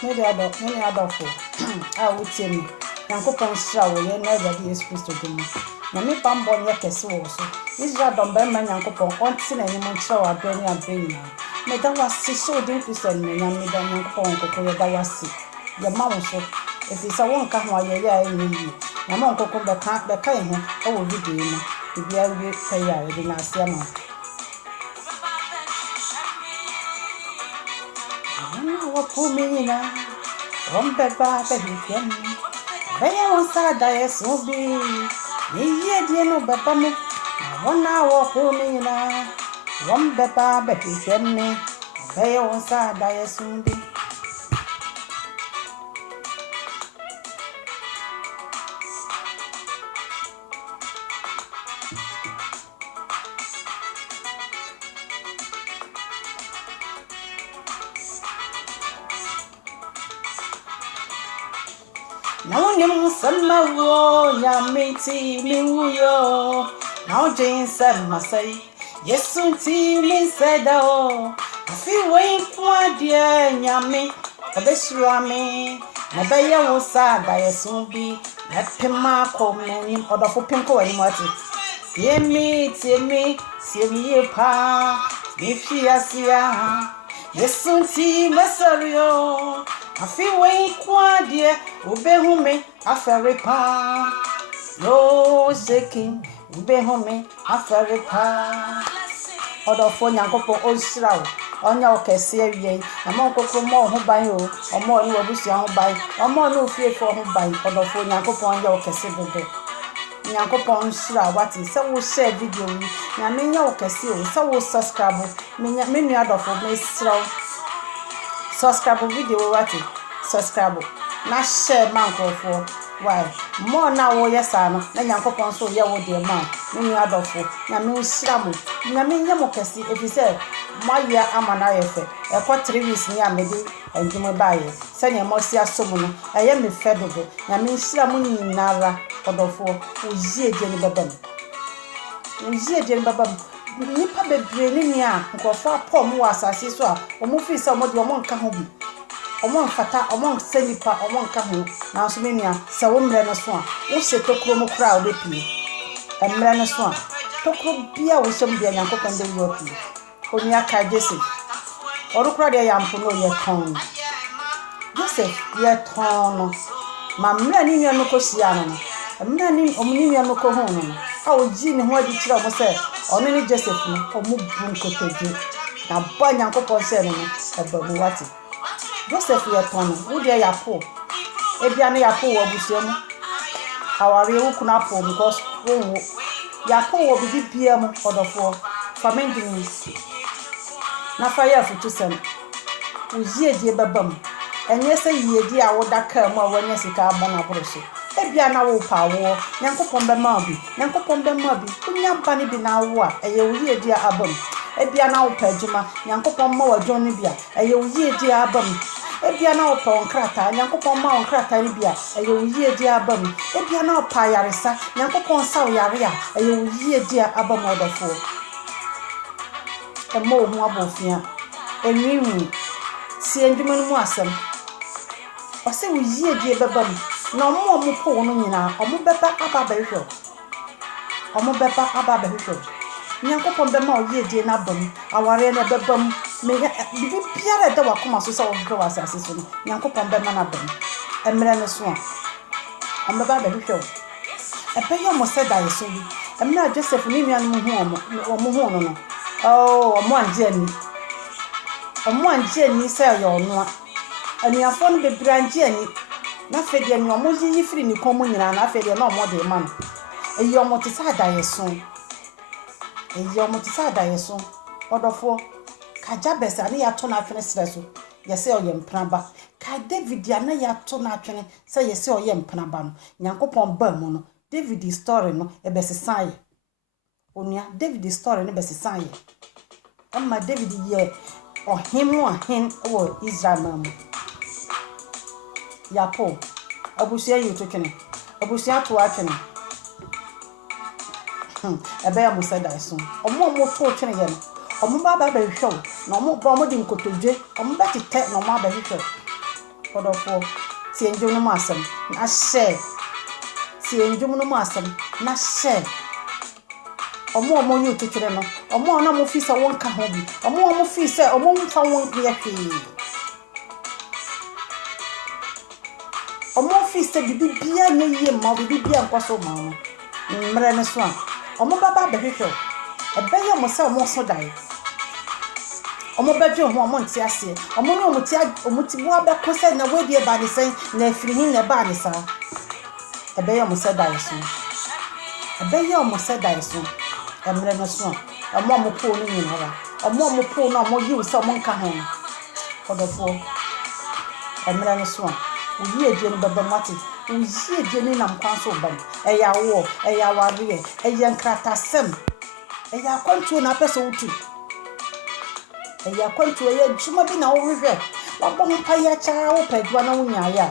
Maybe many adults I would say me. Yankopon shower, ye never be expressed to me. Na me pambo ye kese wo so. Israel don be man Yankopon ontin anyimo nchira wa brani abrani na. Me da wasi so din Christian me nyam me da Yankopon kokko ye da wasi. Ye ma wo so. Efi sa won ka ho aye ya enyi. Na ma kokko be ka ye ho o wo video no. Bibia we pay ya de na ase ama. Wa pumina. Rombeba behikem. Baya wonsa da yesu bi. Ni ye die no beba me. Wona wo pumina. Rombeba behikem me. Baya wonsa da yesu bi. Now you summer wo yamiti miwuyo. Now Jane said masai. Yes soon ti me said oh. I feel waiting for dear yami. A besrami. Nabaya was sad by a soon be. Let Pima come in order for Pinko and Marty. Dear me, see me pa. If she has ya. Yes soon ti mesario. I feel way kwa dear, ubehume, afaripa. No shaking, ubehume, afaripa. Odo fo nyankopo onsirawo, onya okese awie, ama kokro mo ho ban o, omo ni wabusia ho ban, omo ni ofiefo ho ban, odo fo nyankopo onya okese bebe. Nyankopo onsira wati, se wo share video ni, na menya okese o, se wo subscribe, menu adofo me sirawo. Subscribe video wati subscribe na share man for why more na wo yesa no na Nyankopon so ye wo de man me adofo na me nsira mo na me nyam kesi efise moya amana yefe e ko 3 weeks ni amede enjumo baaye se ne mo sia so mo no eye me fedodo na me nsira mo nyinara odofo ozie je ni babam ozie je ni babam nipa bebre ni a nkofo apom wo asase so a omo fi se omo de omo nka ho bi omo mfata omo senipa omo nka ho na so menua se wo mre no so a wo se tokro mo kra o bepi emre no so a tokro bia wo som bia Nyankopon de wo pi oni aka Joseph orukra de yampo no ye ton Joseph ye ton ma mre ni nua no ko sia no mre ni omni nua no ko ho no a oji ni ho adi kira mo se ono ni Joseph no omo bun kotoje na ba Nyankopon se no eba mu wati Joseph ye ton wo de ya po ebia na ya po wo busiam aware wo kuna po because wo ya po wo bibi bia mu odofo famendini na fa ya futu sem uzie die babam enye se yiedi a wo daka mu a wanya sika abana boroso ebia na wo pa wo Nyankopon be ma bi kunya mpa ni bi na wo a eye wo yiedi abam ebia na wo pa adwuma Nyankopon ma wo dwon ni bia eye wo yiedi abam ebia na wo pa onkrata Nyankopon ma onkrata ni bia eye wo yiedi abam ebia na wo pa yaresa Nyankopon sa wo yare a eye wo yiedi abam odofo emo hu abofia enwimu si endwuma no mu asem ose wo yiedi babam na omo po no nyina omo beba ababehwe Nyankopon be ma o yiedi na bam aware na bebam me bibi biara da wakoma so sa wo hwe wasase so no Nyankopon be ma na bam emre ne so a omo beba behwe ebeyo mo se da yeso bi emre Joseph ni nua no hu no omo anje ni se yo ono anuafo no bebra anje ani na fede ni omo yiyi firi ni komo nyina na fede na omo de ma no eyi omo te sa da yeso odofo kaja besa ne ya to na atwene sreso yese oye mpranaba ka David ya na ya to na atwene se yese oye mpranaba no Nyankopon ba mu no David story no ebesisan ye onia David story no ebesisan ye amma David ye ohimu ahen wo Israel mamu yapo abusia yuto twene abusia to atwene ebe ya musa da so omo to twene ye no omo ba hwew na omo ba omo di nkotodwe omo ba tete na omo ba hwew Odofo tie ndwom no masem na share tie ndwom no masem na share omo yu tutire no omo na mo fi se won ka ho bi omo fi se omo mfa won ye hwe omo fi se bibia nye ye ma bibia nkoso ma no mre ne so a omo baba behwehwe ebeye mo se omo so dai omo bedwe ho omo nti ase omo no omo ti bo abeko se na we die ba ne sen na afiri hin na ba ne sa ebeye mo se dai so ebeye omo se dai so emre no so omo po no nyinara omo po no omo yi so omo nka ho odofo emre no so uyi edie no baba mate uyi edie ni nam kwan so bam eya wo eya ware eya nkratasem eya kwantu na pese wutu eya kwantu eya juma bi na wo hwehwe wabɔ ho pa ya cha wo pagwa na wonya ya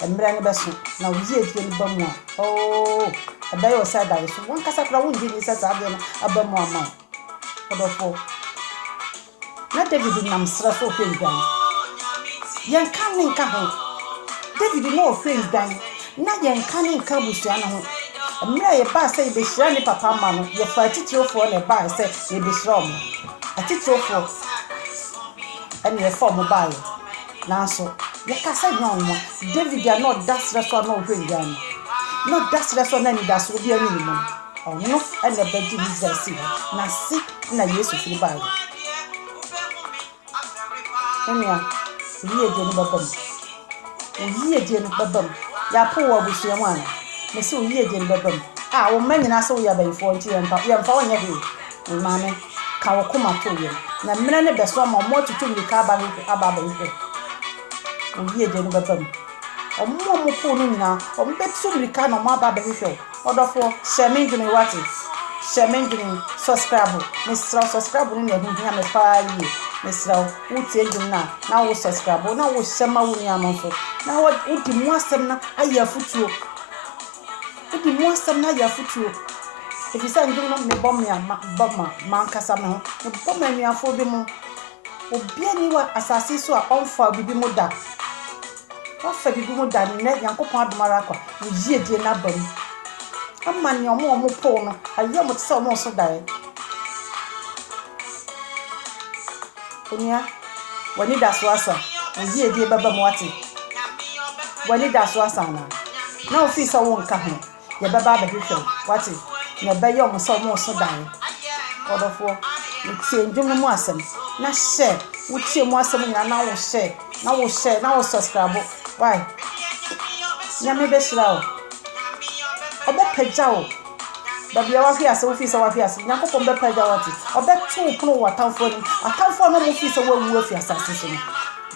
emre ne beso na uyi edie no bamu a abai o sa dai so won kasa kra won di ni sa ade na abamu ama odofo na David nam sra so hwendwan yen kan ne nka ho David no hwendwan na yen kan ne nka busua na ho emre ye ba se be hira ni papa ma no ye fa titirofo na ba se ye be hira omo atitirofo ani ye fa mo ba ye na so ye kasa nyon mo David ya no dasra so na hwendwan no dasra so na ni daso bi ani ni mo ono ene bedi bizesi na si na Yesu firi ba ye enya uyi edie no babam uyi edie no babam ya po wo busua mu ana me se uyi edie no babam wo manyina se wo ya bayifo nti yemfa wonye he wo mame ka wo koma to ye na mena ne beso ma mo tutu mi ka aba bayifo uyi edie no babam omo mo po no nyina o mbetu mi ka no mo aba bayifo odofo sheminduni wati sheminduni subscribe subscribe ni ehun ya me pa yi mesraw utie ndum na wo subscribe na wo shema wo nya no so na wo di mu asem na aya futuo udi mu asem na aya futuo efisa ndum no me bom ya ma nkasa me ho me bom anuafo bi mu obi ani wa asase so a onfa bibi mu da wafa bibi mu da ne yankopon adomara kwa yi edie na bam amani omo po no aye mo tse omo so dai onia wani da so asa uyi edie baba mo ate wani da so asa na ofisa won ka ho ye baba ba hwehwe wate na be ye omo so dai odofo tie ndwom no mo asem na share utie mo asem nya na wo share na wo subscribe why nya me be shira obo pejao babia wa fiase wo fiase wa fiase nyankopon be pejao wati obe tu pno watamfo ni atamfo no mo fiase wa wu afiase asese ni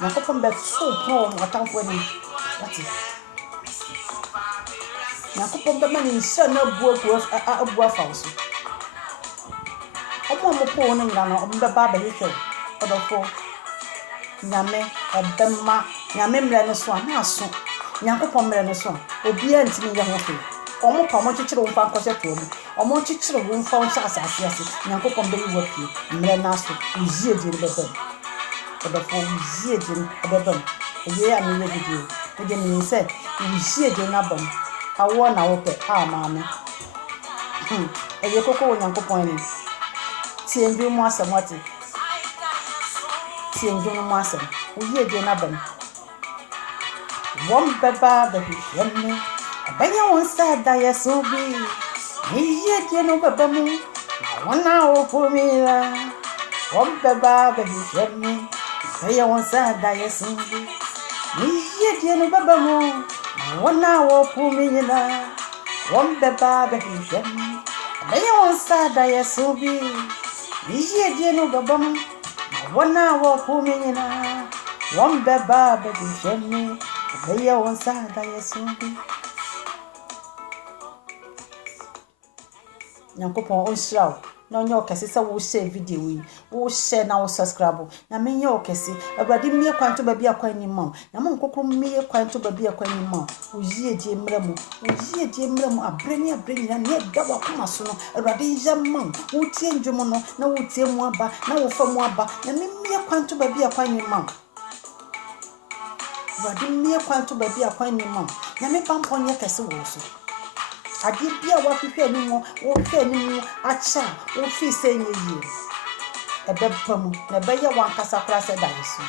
nyankopon be tu pno watamfo ni wati nyankopon be mani nse na abu afawso omo mo po no ngana omo be ba hwehwe odofo nyame ebema nyame mre no so na aso nyankopon mre no so obi antimi ye ho fe omo pa mo chichiro mfa nkose to mu omo chichiro wo mfa oncha asase ase nyankopon be yiwa pie mre na so uzi edie bebem odofo uzi edie bebem eye ya me video ede mi se uzi edie na bam awo na wo pe maame eye koko wo nyankopon ni tie ndwe mu asem wate tie ndwe mu asem uzi edie na bam won beba be hwemme abanya won sada yesubi iye die no baba mu wana opumira won beba be hwemme abanya won sada yesubi iye die no baba mu wana opumira won beba be hwemme abanya won sada yesubi iye die no baba mu wana opumira won beba be hwemme abanya won sada yesubi nyankopon onhiraw na onye okese se wo share video yi wo share na wo subscribe na menye okese abade mmie kwanto ba bia kwan ni ma na mo nkokro mmie kwanto ba bia kwan ni ma uyi edie mramu abreni na ne da wa koma so no abade yamma wo tie ndwom no na wo tie mu aba na wo fa mu aba na mmie kwanto ba bia kwan ni ma Awurade mmie kwan to baabi akwan ni ma nyame pampo nye kese wo so ade bia wa hwehwe ni mo wo hwehwe ni mo acha wo fi se nye yie ebeba mu na beye wan kasa kra se da yesu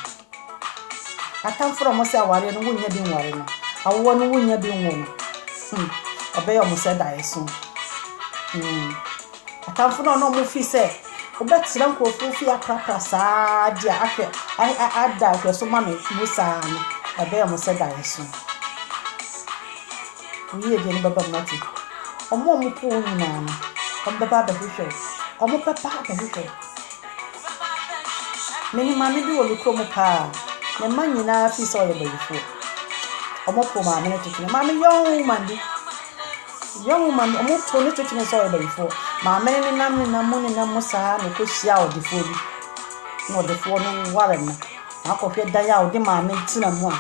atamfro mo se aware no wonya bi nware no awo no wonya bi nwo no obeye mo se da yesu atamfro no mo fi se obetira nkofu fi aprapra saa dia ahwe ada ahwe so ma no musa no obeye mo se da yesu wiye de ni baba mati omo mo po nyina no ombeba ba hwehwe omo papa ba hwehwe meni mami bi wo mikro pa me ma nyina fi so ye bayifo omo po ma me tetene mami young man omo to ne tetene so ye bayifo ma me ni nam saa no ko hia odifo bi no odifo no ware na akofwe dan ya odi ma me tina mu a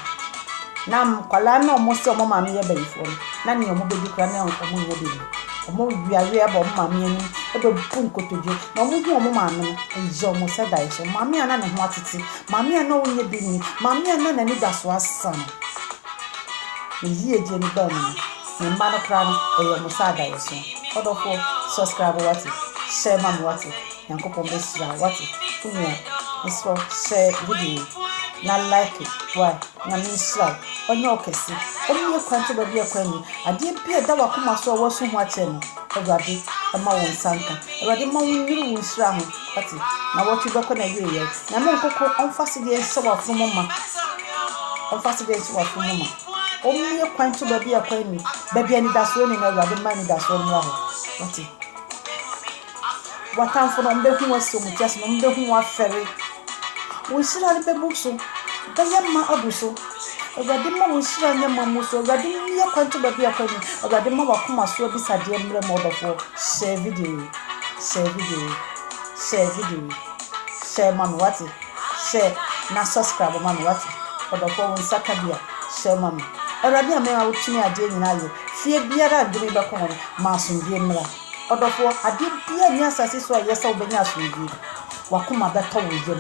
nam kwala na omo se omo ma me ye bayifo na ni omo bedu kra na omo nye bi omo wiawe ba omo ma me ani e be bu nkotoje na omo hu omo ma me enje omo se dai so ma me ana ne ho atete ma me ana onye bi ni ma me ana na ni da so asan eji ni ba ni mba no kra no e omo sa dai so odofo subscribe wati share mam wati yankopon be sira wati kunya so share video na like it why na me sira onye okesi onye kwanto ba bia kwani ade bia da wakoma so wasu ho ache no Awurade ama won sanka Awurade ma won yiri won sira ho ati na wotu be kona wiye na me nkoko onfase de se wafumo ma onfase de se wafumo ma onye kwanto ba bia kwani ba bia ni da so ni na Awurade ma ni da so no ho ati watamfo no mbe hu waso mu tias no mbe hu afere wo sira le bebuso bayama abuso Awurade ma wo sira nya mamuso Awurade ye kwanto ba bia kwani Awurade ma wakoma so bi sade mre modofo share video share mami wati share na subscribe mami wati odofo won sakabia share mami Awurade ame a wotumi ade nyina ye fie biara adumi be ko ma asomdie mra odofo ade bia nya asase so ayesa obenya asomdie wakoma beto wo yem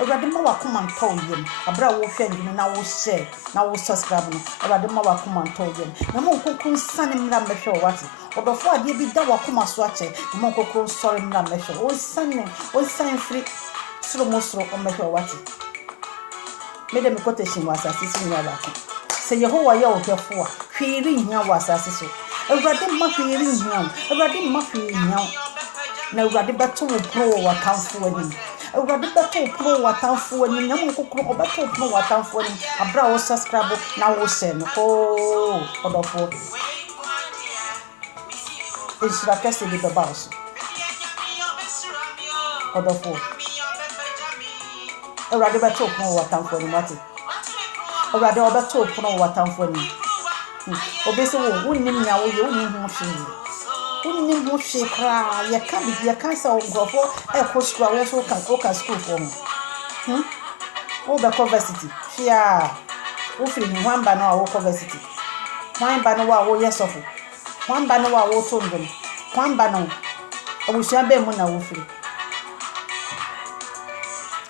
Awurade ma wakoma nto yem abra wo hwe ndime na wo share na wo subscribe no Awurade ma wakoma nto yem na mo kokun sane mra mbehwe wati odofo ade bi da wakoma so ache na mo kokun sori mra mbehwe wo sane free suro mo suro o mbehwe wati mede me quotation wasase so nya ba se Yehowa ya ohwefo a hwiri hia wasase so Awurade ma hwiri hia Awurade ma hwiri hia na Awurade beto wo pro watamfo ani Awurade beto pro watamfo ani na mo kokoro obeto pro watamfo ani abra wo subscribe na wo share no odofo Isra kese de babaso odofo Awurade beto pro watamfo ani mate Awurade obeto pro watamfo ani obese wo wonnim nya wo ye wonnim ho hwe wonnim ho hwe kra ye ka bi ye kan sa ogofo e ko school wo so ka school for ho wo be university fia wo firi ni wamba no wo university wamba no wa wo yesofo wamba no wa wo tondom wamba no awusua be mu na wo firi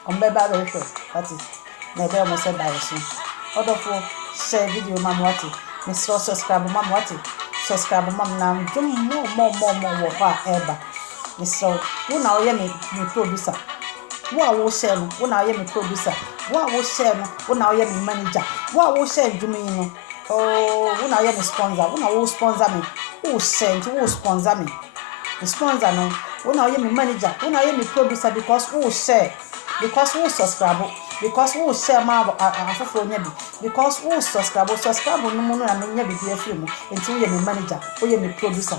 ombe ba be hwe ati na be mo se ba yeso odofo share video mam wati me subscribe mam wati subscribe mam na mo wo fa eba me so wo na wo ye me producer wo share no wo na wo ye me producer wo share no wo na wo ye me manager wo share dwumi no wo na wo ye me sponsor wo na wo sponsor me wo send wo sponsor me sponsor no wo na wo ye me manager wo na wo ye me producer because wo share because wo subscribe because wo share ma afoforo nya bi because wo subscribe no mu no na nya bi bia free mu enti wo ye me manager wo ye me producer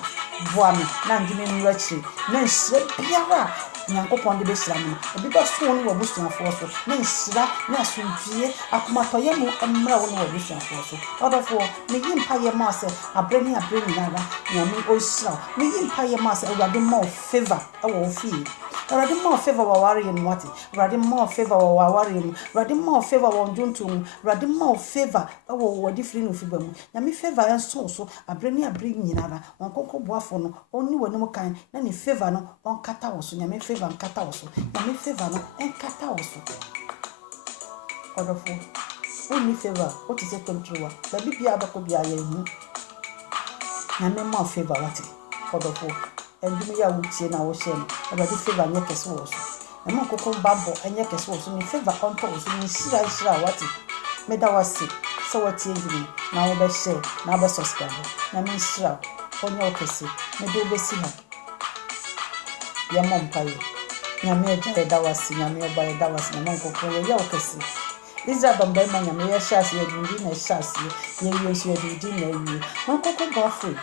boa me na ndime mu achi na nhire biara nyankopon de be shira me obi ba so no wo busuafo so na nhira na asomdwie akomatoye mu amra wo no wo busuafo so odofo me yimpa ye ma se abrani nara na me o shira me yimpa ye ma se Awurade ma favor e wo fie Awurade ma favor wa ware yen wati Awurade ma favor wa ware yen Awurade ma favor wa nduntum Awurade ma favor e wo wodi free no fiba mu na me favor en so abrani nyinara won kokko boafo no oni woni mu kan na ni favor no on kata wo so nyame favor nkata wo so na me favor no en kata wo so odofo Only favor, what is a control? Baby, be able to be a young. Nyame ma favor what kodofo endum ya wutie na wo hye no abadi favor nye kese wo so na ma kokon babo enye kese wo so ni favor onto wo so ni shira what meda wase so what endum na wo be share na be subscribe na me shira onye okese me do be si na ya mom paye nyame eja da wase nyame oba da wase na ma kokon ye ya okese Israel bombe ma nyame ya shase ya dindi na shase ye yesu ya dindi na yi ma kokon ba free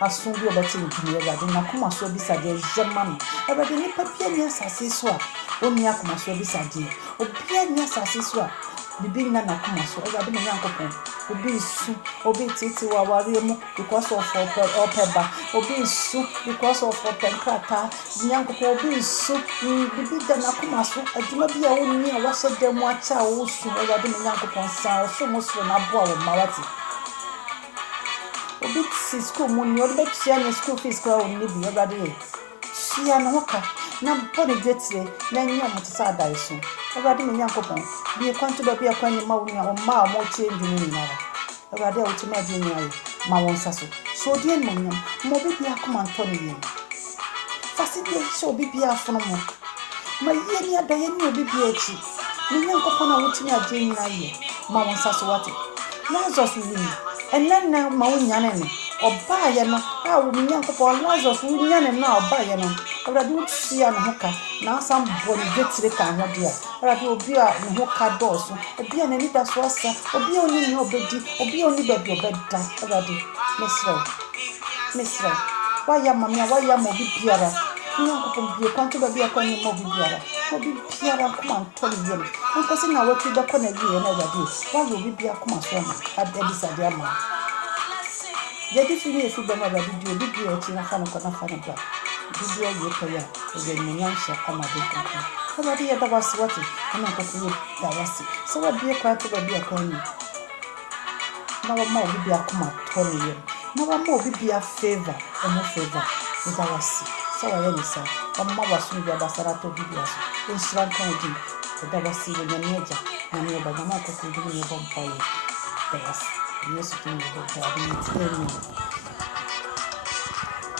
asun bi obati ntumi Ewurade na koma so bi sade jema no Ewurade ni papia ni asase so a oni akoma so bi sade obia ni asase so a bibi na na koma so Ewurade me Nyankopon obi su obi titi wa ware mu because of opeba obi su because of openkrata Nyankopon obi su bibi da na koma so aduma bi a woni a wahye dem acha wo su Ewurade me Nyankopon sa so mo so na bo a wo mawati obi school money obi tia na school fees kwa oni bi Ewurade tia na hoka na body getire na nya mo tsa adai so Ewurade me Nyankopon bi kwanto ba bi akwan ni ma wo nya o ma mo change ni nara Ewurade o ti ma di nya yi ma won saso so die mo nyam mo bi bi akoma nto ni yen fasi bi so obi bi afono mo ma yie ni adaye ni obi bi achi me Nyankopon na wo ti nya je ni na yi ma won saso wate Lazarus wi enna ma wo nyane ne oba ye no a wo Nyankopon Lazarus wo nyane na oba ye no Ewurade wo tia no hoka na asam bo ni getire ka ho dia Ewurade obi a ne hoka doso obi a nani da so asa obi a oni ni obedi obi a oni baby obeda Ewurade mesra wa ya mamia wa ya mo bi biara Nyankopon bi kwanto ba bi akwan ni mo bi biara obi biara kuma ntoli yem nko se na watu da kona bi na Ewurade wa yo bi biara kuma so ma adedi sade ama Jadi fini efi bama ba bidio bidio ti na fa no kona fa no ba bidio ye ko ya e be nyansha ama be ko Ewurade ya da wasi wati ana ko ko da wasi so wa bi ko ato ba bi akwan ni na wa ma obi bi akoma toli yem na wa ma obi bi a favor o mo favor ni da wasi so wa ye ni sa o ma wa su bi abasara to bi aso en shran kan di da wasi wo nyameja na me ba na ko ko di ni bon pa ye da wasi Yesu tu ni bo ta ni